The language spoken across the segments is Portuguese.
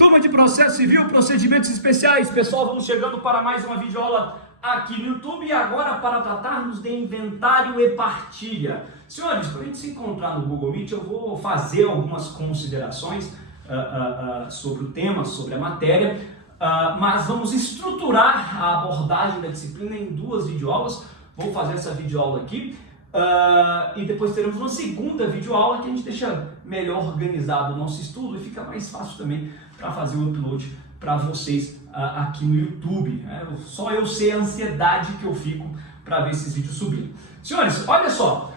Turma de Processo Civil, Procedimentos Especiais. Pessoal, vamos chegando para mais uma videoaula aqui no YouTube e agora para tratarmos de inventário e partilha. Senhores, para a gente se encontrar no Google Meet, eu vou fazer algumas considerações sobre o tema, sobre a matéria, mas vamos estruturar a abordagem da disciplina em duas videoaulas. Vou fazer essa videoaula aqui e depois teremos uma segunda videoaula que a gente deixa melhor organizado o nosso estudo e fica mais fácil também para fazer o upload para vocês aqui no YouTube. Só eu sei a ansiedade que eu fico para ver esses vídeos subindo. Senhores, olha só,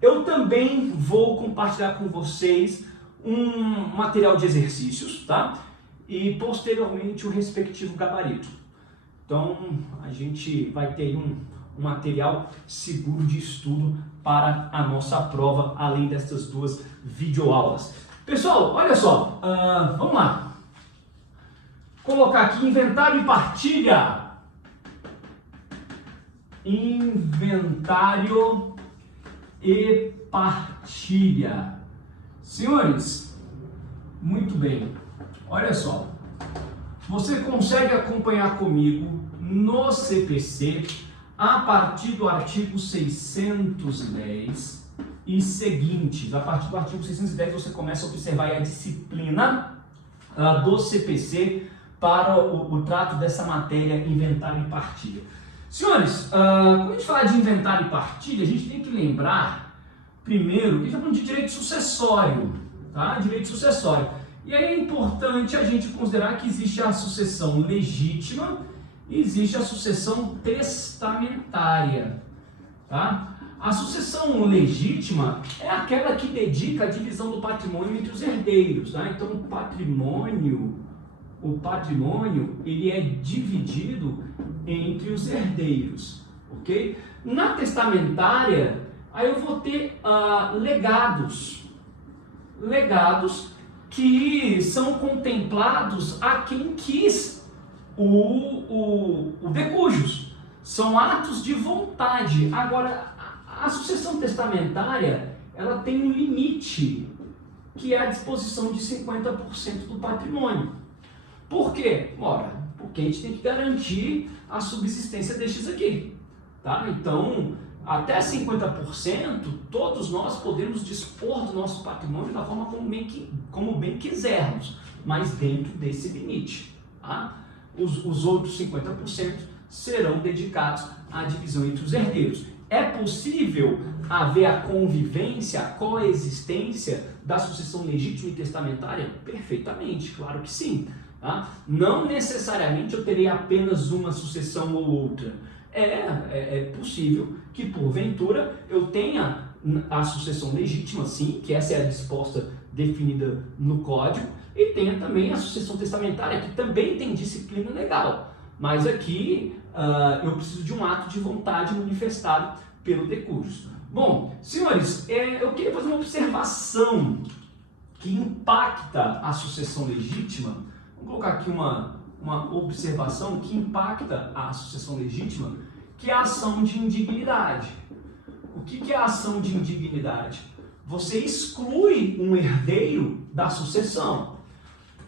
eu também vou compartilhar com vocês um material de exercícios, tá? E posteriormente o respectivo gabarito. Então a gente vai ter um material seguro de estudo para a nossa prova, além dessas duas videoaulas. Pessoal, olha só, vamos lá. Colocar aqui inventário e partilha. Inventário e partilha. Senhores, muito bem. Olha só. Você consegue acompanhar comigo no CPC a partir do artigo 610 e seguintes. A partir do artigo 610 você começa a observar a disciplina do CPC para o trato dessa matéria inventário e partilha. Senhores, quando a gente fala de inventário e partilha, a gente tem que lembrar primeiro que estamos falando de direito sucessório, tá? Direito sucessório. E aí é importante a gente considerar que existe a sucessão legítima e existe a sucessão testamentária, tá? A sucessão legítima é aquela que dedica a divisão do patrimônio entre os herdeiros, tá? Então o patrimônio ele é dividido entre os herdeiros, ok? Na testamentária, aí eu vou ter legados que são contemplados a quem quis o decujus. São atos de vontade. Agora, a sucessão testamentária, ela tem um limite, que é a disposição de 50% do patrimônio. Por quê? Ora, porque a gente tem que garantir a subsistência destes aqui, tá? Então, até 50%, todos nós podemos dispor do nosso patrimônio da forma como bem quisermos, mas dentro desse limite, tá? Os outros 50% serão dedicados à divisão entre os herdeiros. É possível haver a convivência, a coexistência da sucessão legítima e testamentária? Perfeitamente, claro que sim. Tá? Não necessariamente eu terei apenas uma sucessão ou outra. É possível que, porventura, eu tenha a sucessão legítima, sim, que essa é a disposta definida no Código, e tenha também a sucessão testamentária, que também tem disciplina legal. Mas aqui eu preciso de um ato de vontade manifestado pelo decujus. Bom, senhores, eu queria fazer uma observação que impacta a sucessão legítima. Vou colocar aqui uma observação que impacta a sucessão legítima, que é a ação de indignidade. O que é a ação de indignidade? Você exclui um herdeiro da sucessão.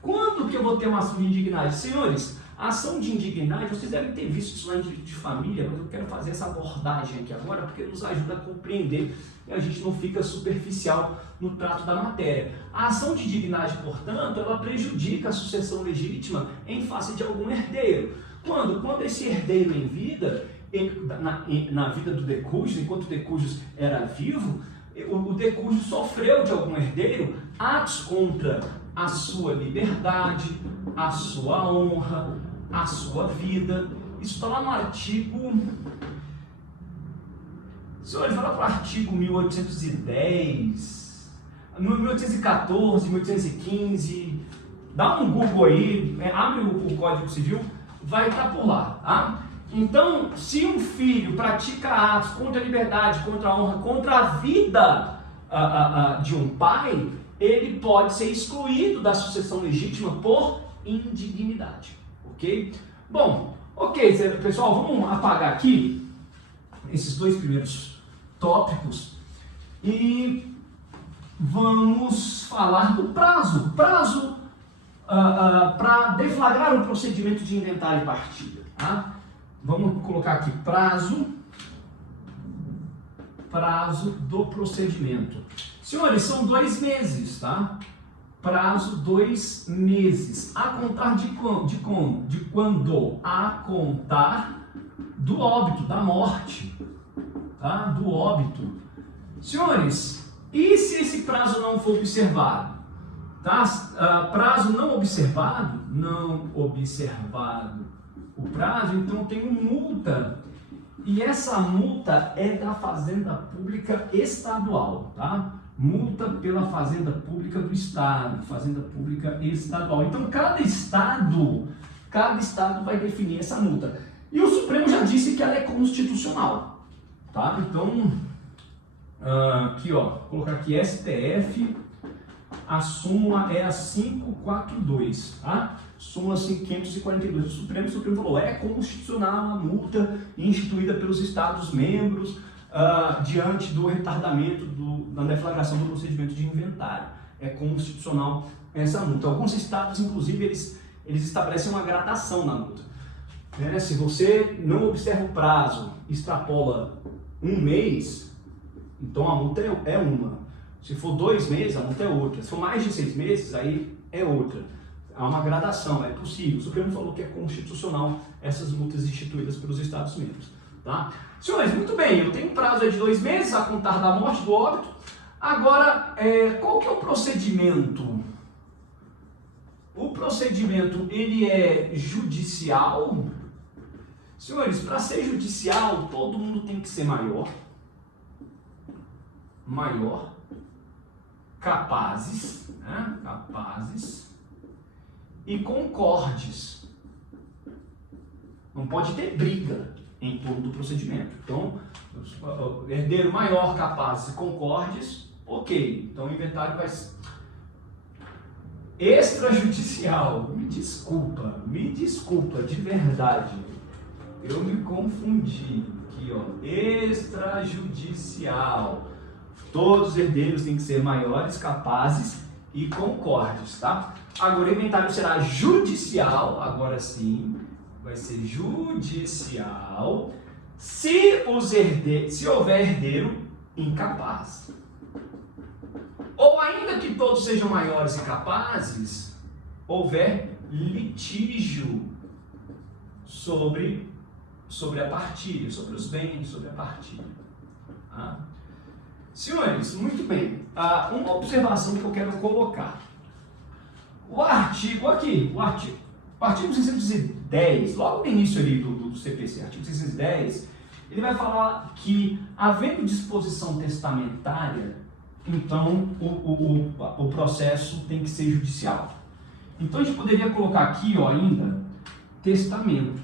Quando que eu vou ter uma ação de indignidade? Senhores, a ação de indignidade, vocês devem ter visto isso lá em direito de família, mas eu quero fazer essa abordagem aqui agora porque nos ajuda a compreender e a gente não fica superficial no trato da matéria. A ação de indignidade, portanto, ela prejudica a sucessão legítima em face de algum herdeiro. Quando esse herdeiro em vida, na vida do decujus, enquanto o decujus era vivo, o decujus sofreu de algum herdeiro atos contra a sua liberdade, a sua honra, a sua vida. Isso está lá no artigo... Senhores, vai lá para o artigo 1810, 1814, 1815, dá um Google aí, abre o Código Civil, vai estar por lá, tá? Então, se um filho pratica atos contra a liberdade, contra a honra, contra a vida de um pai, ele pode ser excluído da sucessão legítima por indignidade, ok? Bom, ok, pessoal, vamos apagar aqui esses dois primeiros tópicos e vamos falar do prazo. Prazo para deflagrar o procedimento de inventário e partilha. Tá? Vamos colocar aqui prazo do procedimento. Senhores, são 2 meses, tá? Prazo 2 meses. A contar de quando? A contar do óbito, da morte, tá? Do óbito. Senhores, e se esse prazo não for observado? Tá? Prazo não observado o prazo, então tem uma multa. E essa multa é da Fazenda Pública Estadual, tá? Multa pela Fazenda Pública do Estado, Fazenda Pública Estadual. Então cada estado vai definir essa multa. E o Supremo já disse que ela é constitucional, tá? Então, aqui ó, vou colocar aqui STF, a súmula é a 542, tá? Súmula 542 do Supremo. O Supremo falou, é constitucional a multa instituída pelos Estados-membros diante do retardamento da deflagração do procedimento de inventário. É constitucional essa multa. Alguns estados, inclusive, eles estabelecem uma gradação na multa. Se você não observa o prazo, extrapola 1 mês, então a multa é uma. Se for 2 meses, a multa é outra. Se for mais de 6 meses, aí é outra. Há uma gradação, é possível. O Supremo falou que é constitucional essas multas instituídas pelos Estados-membros. Tá? Senhores, muito bem, eu tenho um prazo de 2 meses a contar da morte, do óbito. Agora, qual que é o procedimento? O procedimento, ele é judicial? Senhores, para ser judicial, todo mundo tem que ser maior, capazes, né? Capazes e concordes. Não pode ter briga em torno do procedimento. Então, herdeiro maior, capazes e concordes, ok. Então o inventário vai ser extrajudicial. Me desculpa, de verdade. Eu me confundi aqui, ó. Extrajudicial. Todos os herdeiros têm que ser maiores, capazes e concordes, tá? Agora o inventário será judicial, agora sim, vai ser judicial se houver herdeiro incapaz. Ou ainda que todos sejam maiores e capazes, houver litígio sobre a partilha, sobre os bens, sobre a partilha. Tá? Senhores, muito bem. Uma observação que eu quero colocar. O artigo 610, logo no início ali do CPC, artigo 610, ele vai falar que, havendo disposição testamentária, então o processo tem que ser judicial. Então a gente poderia colocar aqui, ó, ainda, testamento.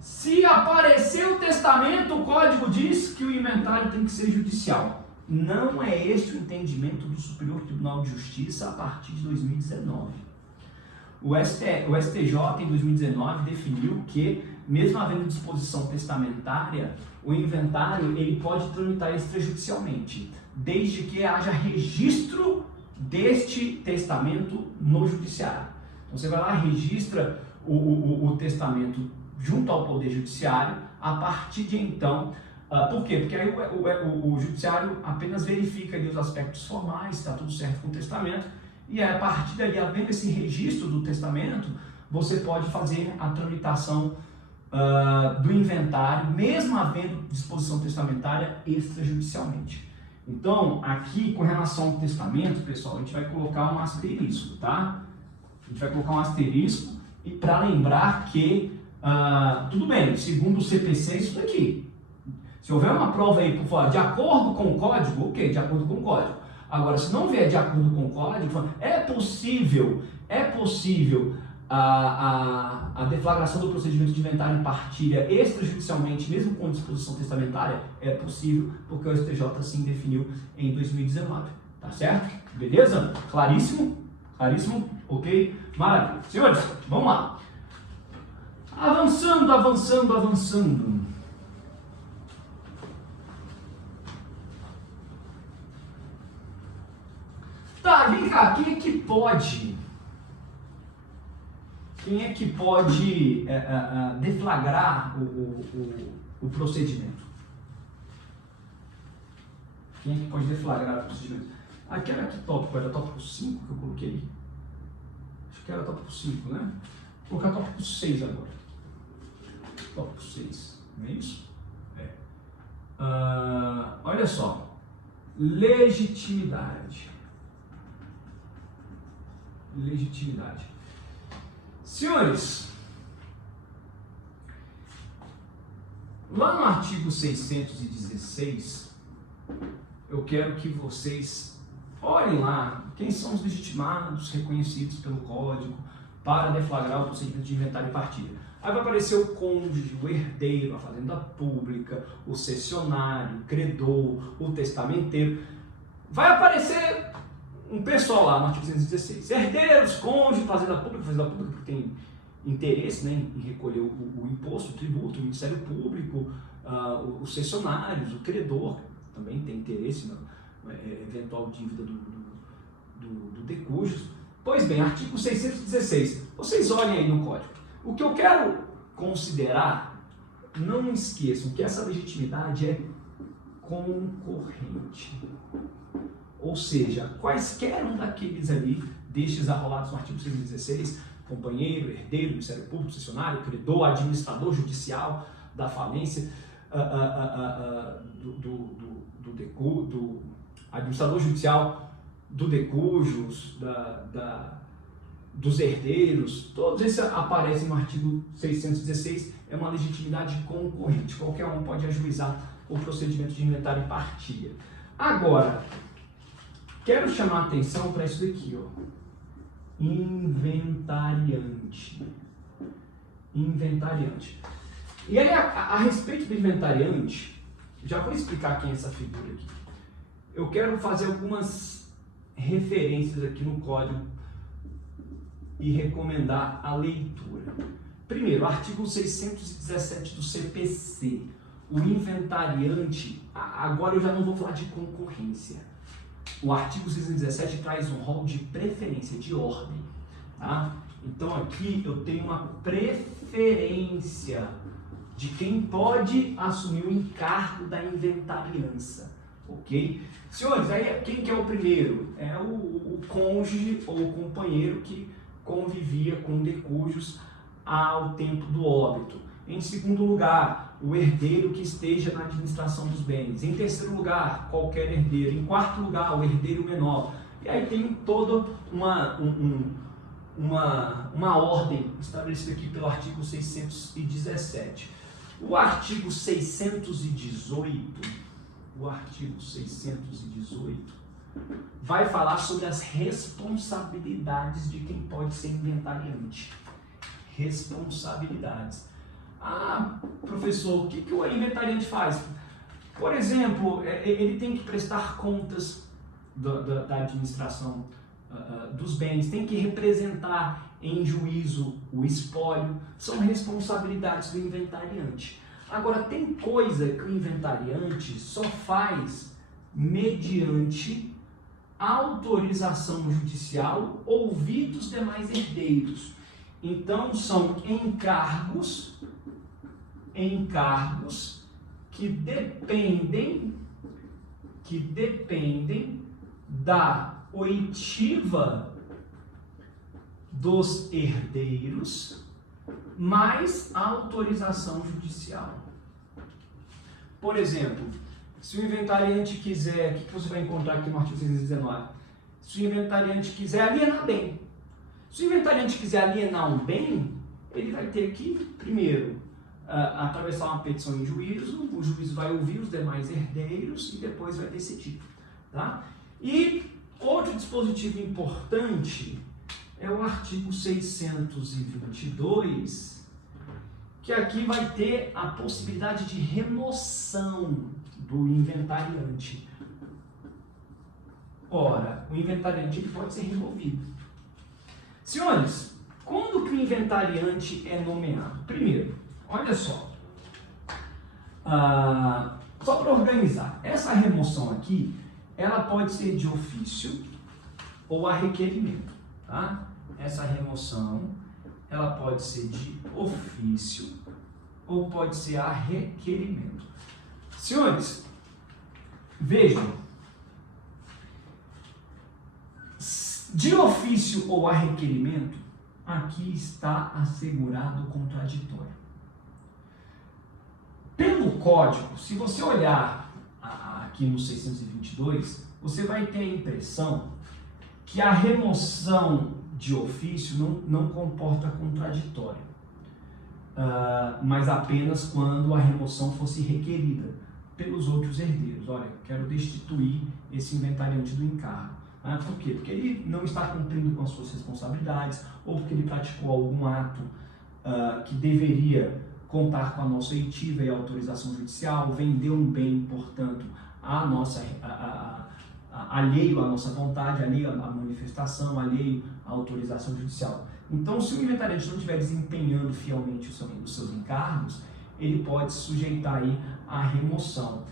Se aparecer o testamento, o código diz que o inventário tem que ser judicial. Não é este o entendimento do Superior Tribunal de Justiça a partir de 2019. O STJ, em 2019, definiu que, mesmo havendo disposição testamentária, o inventário ele pode tramitar extrajudicialmente, desde que haja registro deste testamento no judiciário. Então você vai lá, registra o testamento junto ao Poder Judiciário, a partir de então. Por quê? Porque aí o Judiciário apenas verifica ali os aspectos formais, está tudo certo com o testamento, e a partir daí, havendo esse registro do testamento, você pode fazer a tramitação do inventário, mesmo havendo disposição testamentária, extrajudicialmente. Então, aqui, com relação ao testamento, pessoal, a gente vai colocar um asterisco, tá? A gente vai colocar um asterisco, e para lembrar que, tudo bem, segundo o CPC, isso daqui. Se houver uma prova aí por fora, de acordo com o código, ok, de acordo com o código. Agora, se não vier de acordo com o código, é possível a deflagração do procedimento de inventário e partilha extrajudicialmente, mesmo com disposição testamentária, é possível, porque o STJ assim definiu em 2019. Tá certo? Beleza? Claríssimo? Claríssimo? Ok? Maravilha. Senhores, vamos lá. Avançando. Tá, vem cá, quem é que pode Quem é que pode deflagrar o procedimento? Quem é que pode deflagrar o procedimento? Aquela que tópico era tópico 5 que eu coloquei? Acho que era tópico 5, né? Vou colocar tópico 6 agora. Tópico 6, não é isso? Olha só. Legitimidade. Legitimidade. Senhores, lá no artigo 616, eu quero que vocês olhem lá quem são os legitimados reconhecidos pelo Código para deflagrar o procedimento de inventário e partilha. Aí vai aparecer o cônjuge, o herdeiro, a fazenda pública, o cessionário, o credor, o testamenteiro. Vai aparecer um pessoal lá no artigo 616. Herdeiros, cônjuge, fazenda pública porque tem interesse, né, em recolher o imposto, o tributo, o Ministério Público, os cessionários, o credor também tem interesse na eventual dívida do decujus. Pois bem, artigo 616. Vocês olhem aí no Código. O que eu quero considerar, não esqueçam que essa legitimidade é concorrente. Ou seja, quaisquer um daqueles ali, destes arrolados no artigo 616, companheiro, herdeiro, Ministério Público, cessionário, credor, administrador judicial da falência, do administrador judicial do decujus, dos herdeiros, todos esses aparecem no artigo 616, é uma legitimidade concorrente, qualquer um pode ajuizar o procedimento de inventário e partilha. Agora, quero chamar a atenção para isso daqui, ó. Inventariante. Inventariante. E aí, a respeito do inventariante, já vou explicar quem é essa figura aqui. Eu quero fazer algumas referências aqui no código e recomendar a leitura. Primeiro, artigo 617 do CPC. O inventariante, agora eu já não vou falar de concorrência. O artigo 617 traz um rol de preferência, de ordem. Tá? Então aqui eu tenho uma preferência de quem pode assumir o encargo da inventariança. Ok? Senhores, aí quem que é o primeiro? É o cônjuge ou o companheiro que convivia com decujus ao tempo do óbito. Em segundo lugar, o herdeiro que esteja na administração dos bens. Em terceiro lugar, qualquer herdeiro. Em quarto lugar, o herdeiro menor. E aí tem toda uma ordem estabelecida aqui pelo artigo 617. O artigo 618 vai falar sobre as responsabilidades de quem pode ser inventariante. Responsabilidades. Ah, professor, o que o inventariante faz? Por exemplo, ele tem que prestar contas da administração dos bens, tem que representar em juízo o espólio, são responsabilidades do inventariante. Agora, tem coisa que o inventariante só faz mediante autorização judicial, ouvidos os demais herdeiros. Então, são encargos que dependem da oitiva dos herdeiros mais autorização judicial. Por exemplo, se o inventariante quiser, o que você vai encontrar aqui no artigo 619? Se o inventariante quiser alienar bem. Se o inventariante quiser alienar um bem, ele vai ter que, primeiro, atravessar uma petição em juízo, o juiz vai ouvir os demais herdeiros e depois vai decidir. Tá? E outro dispositivo importante é o artigo 622, que aqui vai ter a possibilidade de remoção do inventariante. Ora, o inventariante ele pode ser removido. Senhores, quando que o inventariante é nomeado? Primeiro, olha só, só para organizar, essa remoção aqui, ela pode ser de ofício ou a requerimento, tá? Essa remoção, ela pode ser de ofício ou pode ser a requerimento. Senhores, vejam, de ofício ou a requerimento, aqui está assegurado o contraditório. Pelo código, se você olhar aqui no 622, você vai ter a impressão que a remoção de ofício não comporta contraditório, mas apenas quando a remoção fosse requerida pelos outros herdeiros. Olha, quero destituir esse inventariante do encargo. Por quê? Porque ele não está cumprindo com as suas responsabilidades ou porque ele praticou algum ato que deveria contar com a nossa oitiva e autorização judicial, vendeu um bem, portanto, alheio à nossa vontade, alheio à manifestação, alheio à autorização judicial. Então, se o inventariante não estiver desempenhando fielmente os seus encargos, ele pode se sujeitar aí à remoção.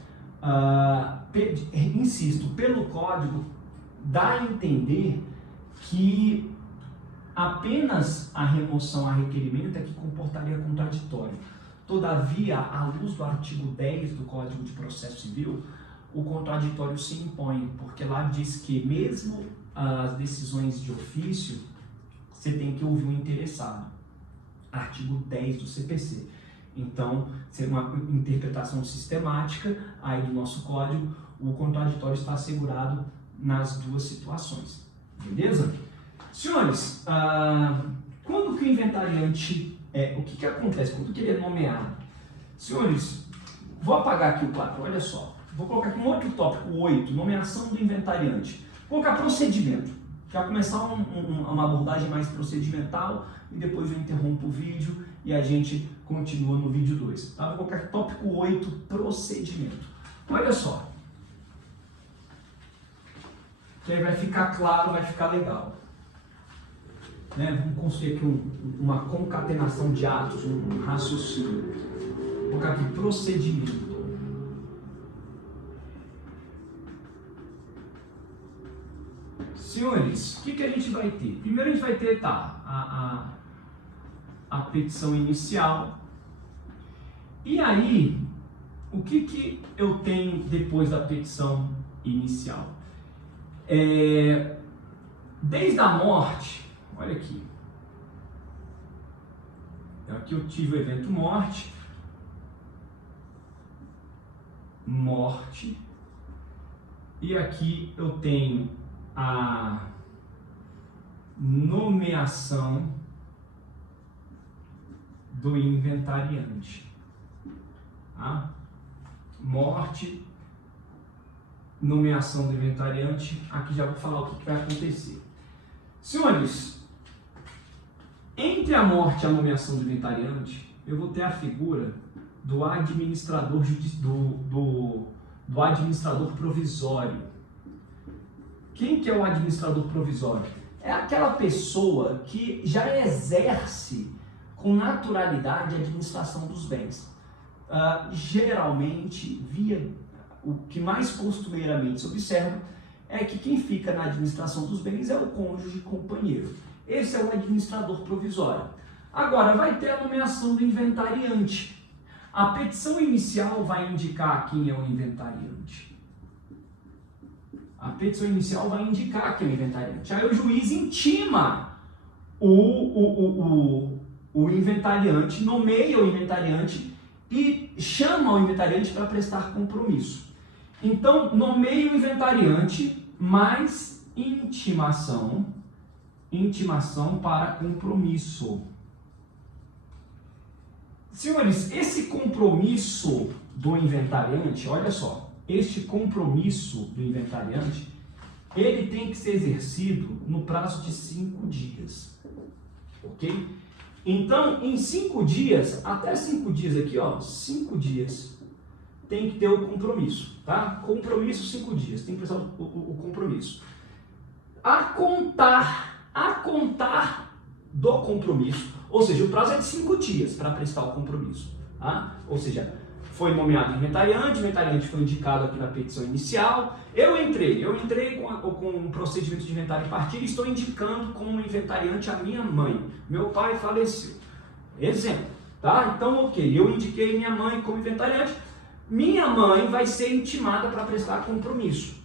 Insisto, pelo código, dá a entender que apenas a remoção a requerimento é que comportaria contraditório. Todavia, à luz do artigo 10 do Código de Processo Civil, o contraditório se impõe, porque lá diz que mesmo as decisões de ofício, você tem que ouvir o interessado. Artigo 10 do CPC. Então, se é uma interpretação sistemática aí do nosso código, o contraditório está assegurado nas duas situações. Beleza? Senhores, quando que o inventariante o que acontece? Quando que ele é nomeado? Senhores, vou apagar aqui o 4, olha só. Vou colocar aqui um outro tópico, o 8, nomeação do inventariante. Vou colocar procedimento. Já começar uma abordagem mais procedimental e depois eu interrompo o vídeo e a gente continua no vídeo 2. Tá? Vou colocar aqui tópico 8, procedimento. Olha só. Que aí vai ficar claro, vai ficar legal. Né? Vamos construir aqui uma concatenação de atos, um raciocínio. Vou colocar aqui procedimento. Senhores, o que a gente vai ter? Primeiro a gente vai ter a petição inicial. E aí, o que eu tenho depois da petição inicial? Desde a morte, olha aqui. Aqui eu tive o evento morte. E aqui eu tenho a nomeação do inventariante. Tá? Morte, nomeação do inventariante. Aqui já vou falar o que vai acontecer. Senhores, entre a morte e a nomeação do inventariante, eu vou ter a figura do administrador do administrador provisório. Quem que é o administrador provisório? É aquela pessoa que já exerce com naturalidade a administração dos bens. Geralmente, o que mais costumeiramente se observa é que quem fica na administração dos bens é o cônjuge companheiro. Esse é o administrador provisório. Agora, vai ter a nomeação do inventariante. A petição inicial vai indicar quem é o inventariante. A petição inicial vai indicar quem é o inventariante. Aí o juiz intima o inventariante, nomeia o inventariante e chama o inventariante para prestar compromisso. Então, nomeia o inventariante mais intimação para compromisso. Senhores, esse compromisso do inventariante, olha só, este compromisso do inventariante, ele tem que ser exercido no prazo de 5 dias, ok? Então, em 5 dias, até 5 dias aqui, ó, 5 dias, tem que ter o compromisso, tá? Compromisso 5 dias, tem que prestar o compromisso. A contar do compromisso, ou seja, o prazo é de 5 dias para prestar o compromisso, tá? Ou seja, foi nomeado inventariante, o inventariante foi indicado aqui na petição inicial, eu entrei com um procedimento de inventário e partilha e estou indicando como inventariante a minha mãe. Meu pai faleceu. Exemplo, tá? Então, ok, eu indiquei minha mãe como inventariante, minha mãe vai ser intimada para prestar compromisso.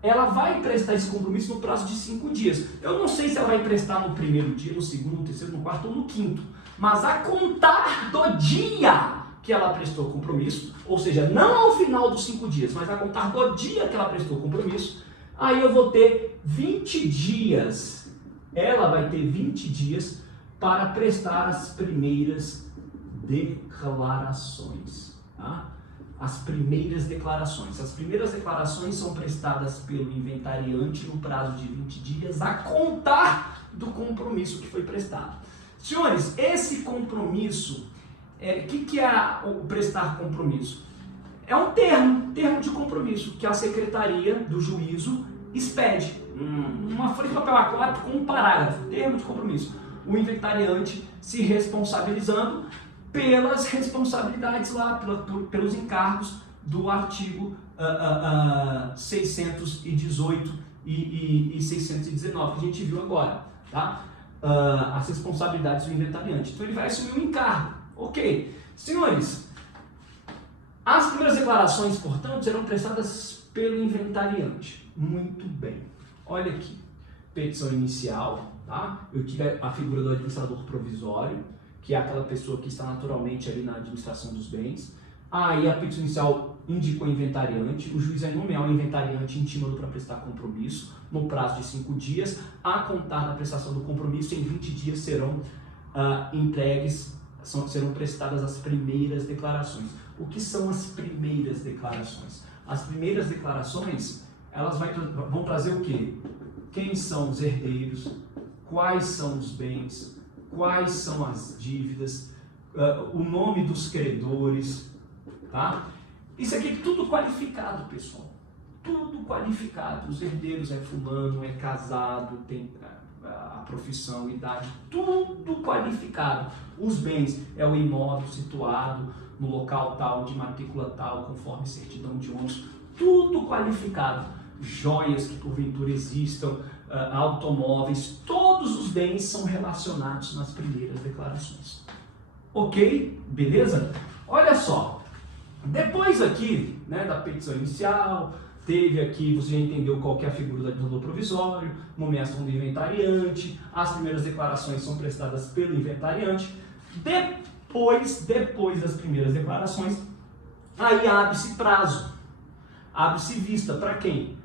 Ela vai prestar esse compromisso no prazo de 5 dias. Eu não sei se ela vai prestar no primeiro dia, no segundo, no terceiro, no quarto ou no quinto, mas a contar do dia que ela prestou compromisso, ou seja, não ao final dos 5 dias, mas a contar do dia que ela prestou compromisso, aí eu vou ter 20 dias. Ela vai ter 20 dias para prestar as primeiras declarações. Tá? As primeiras declarações. As primeiras declarações são prestadas pelo inventariante no prazo de 20 dias a contar do compromisso que foi prestado. Senhores, esse compromisso, o que é o prestar compromisso? É um termo de compromisso que a Secretaria do Juízo expede. Uma folha de papel A4 com um parágrafo, termo de compromisso. O inventariante se responsabilizando pelas responsabilidades lá, pelos encargos do artigo 618 e 619, que a gente viu agora, tá? As responsabilidades do inventariante. Então ele vai assumir um encargo. Ok. Senhores, as primeiras declarações, portanto, serão prestadas pelo inventariante. Muito bem. Olha aqui. Petição inicial, tá? Eu tive a figura do administrador provisório, que é aquela pessoa que está naturalmente ali na administração dos bens. Aí a petição inicial indicou inventariante, o juiz vai nomear o inventariante intimando para prestar compromisso no prazo de 5 dias, a contar da prestação do compromisso, em 20 dias serão serão prestadas as primeiras declarações. O que são as primeiras declarações? As primeiras declarações, elas vão trazer o quê? Quem são os herdeiros, quais são os bens, quais são as dívidas, o nome dos credores, tá? Isso aqui é tudo qualificado, pessoal. Tudo qualificado. Os herdeiros é fulano, é casado, tem a profissão, idade, tudo qualificado. Os bens é o imóvel situado no local tal, de matrícula tal, conforme certidão de ônus, tudo qualificado. Joias que porventura existam, automóveis, todos os bens são relacionados nas primeiras declarações. Ok? Beleza? Olha só, depois aqui, né, da petição inicial, teve aqui, você já entendeu qual que é a figura do administrador provisório, nomeação do inventariante, as primeiras declarações são prestadas pelo inventariante. Depois das primeiras declarações, aí abre-se prazo, abre-se vista para quem?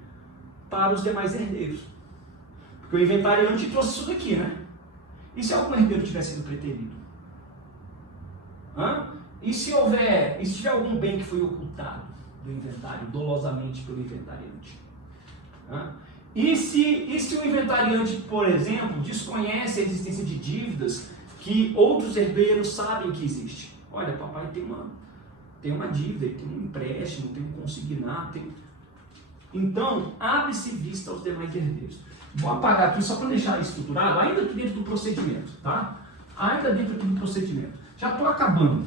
Para os demais herdeiros. Porque o inventariante trouxe isso daqui, né? E se algum herdeiro tiver sido preterido? E se tiver algum bem que foi ocultado do inventário, dolosamente pelo inventariante? E se o inventariante, por exemplo, desconhece a existência de dívidas que outros herdeiros sabem que existe? Olha, papai tem uma dívida, tem um empréstimo, tem um consignado, Então, abre-se vista aos demais herdeiros. Vou apagar aqui só para deixar estruturado, ainda aqui dentro do procedimento, tá? Ainda dentro aqui do procedimento. Já estou acabando.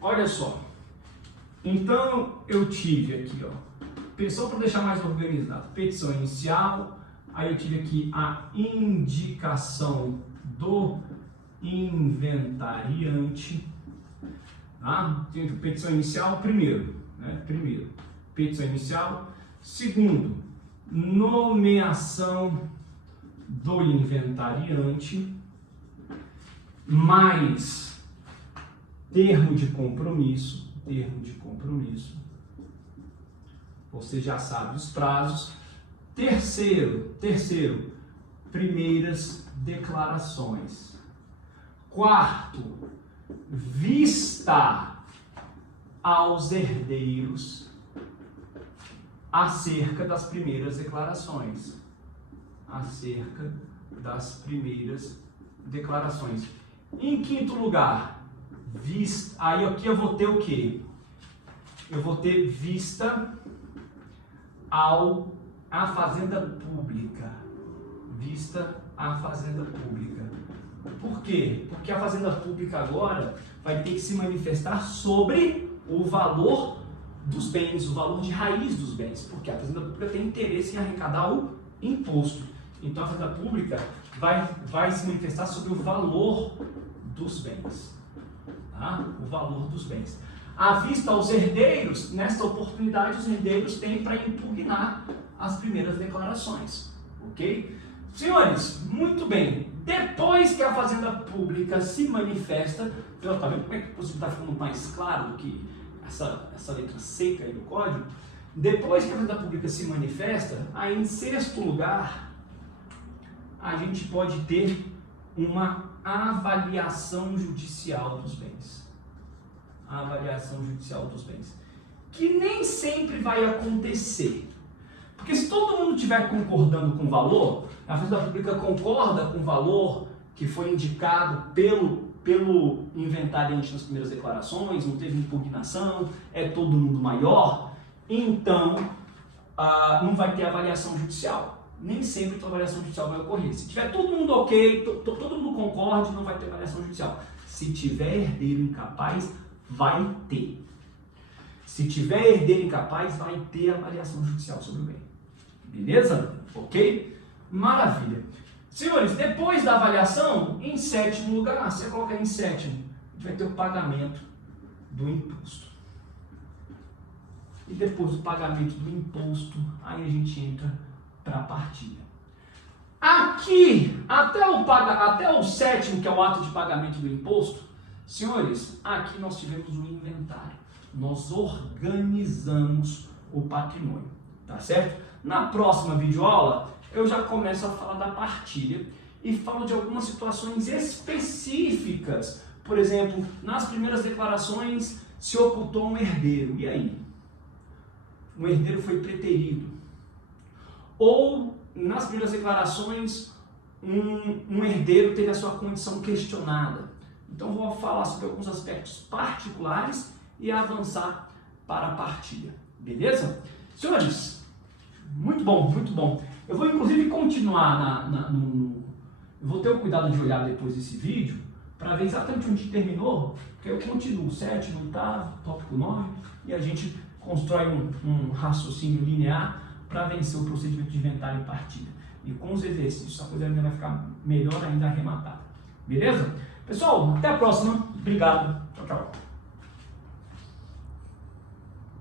Olha só. Então, eu tive aqui, só para deixar mais organizado, petição inicial, aí eu tive aqui a indicação do inventariante, tá? Petição inicial, primeiro. Petição inicial. Segundo, nomeação do inventariante, mais termo de compromisso. Você já sabe os prazos. Terceiro, primeiras declarações. Quarto, vista aos herdeiros acerca das primeiras declarações. Em quinto lugar, vista. Aí aqui eu vou ter o quê? Eu vou ter vista à fazenda pública. Por quê? Porque a Fazenda Pública agora vai ter que se manifestar sobre o valor dos bens, o valor de raiz dos bens, porque a Fazenda Pública tem interesse em arrecadar o imposto. Então a Fazenda Pública vai se manifestar sobre o valor dos bens. Tá? O valor dos bens. À vista aos herdeiros, nesta oportunidade os herdeiros têm para impugnar as primeiras declarações. Ok? Senhores, muito bem. Depois que a Fazenda Pública se manifesta, tá vendo como é que você está ficando mais claro do que essa letra seca aí do código? Depois que a Fazenda Pública se manifesta, aí em sexto lugar, a gente pode ter uma avaliação judicial dos bens. A avaliação judicial dos bens. Que nem sempre vai acontecer. Porque se todo mundo estiver concordando com o valor, a Fazenda Pública concorda com o valor que foi indicado pelo inventariante nas primeiras declarações, não teve impugnação, é todo mundo maior, então não vai ter avaliação judicial. Nem sempre a avaliação judicial vai ocorrer. Se tiver todo mundo ok, todo mundo concorde, não vai ter avaliação judicial. Se tiver herdeiro incapaz, vai ter. Se tiver herdeiro incapaz, vai ter avaliação judicial sobre o bem. Beleza? Ok? Maravilha. Senhores, depois da avaliação, em sétimo lugar, você coloca em sétimo, a gente vai ter o pagamento do imposto. E depois do pagamento do imposto, aí a gente entra para a partilha. Aqui, até o sétimo, que é o ato de pagamento do imposto, senhores, aqui nós tivemos um inventário. Nós organizamos o patrimônio, tá certo? Na próxima videoaula, eu já começo a falar da partilha e falo de algumas situações específicas. Por exemplo, nas primeiras declarações se ocultou um herdeiro. E aí? Um herdeiro foi preterido. Ou, nas primeiras declarações, um herdeiro teve a sua condição questionada. Então, vou falar sobre alguns aspectos particulares e avançar para a partilha. Beleza? Senhores, muito bom, muito bom. Eu vou, inclusive, continuar eu vou ter o cuidado de olhar depois desse vídeo para ver exatamente onde terminou, porque eu continuo, sétimo, oitavo, tópico 9, e a gente constrói um raciocínio linear para vencer o procedimento de inventário e partilha. E com os exercícios, a coisa ainda vai ficar melhor ainda arrematada. Beleza? Pessoal, até a próxima. Obrigado. Tchau, tchau.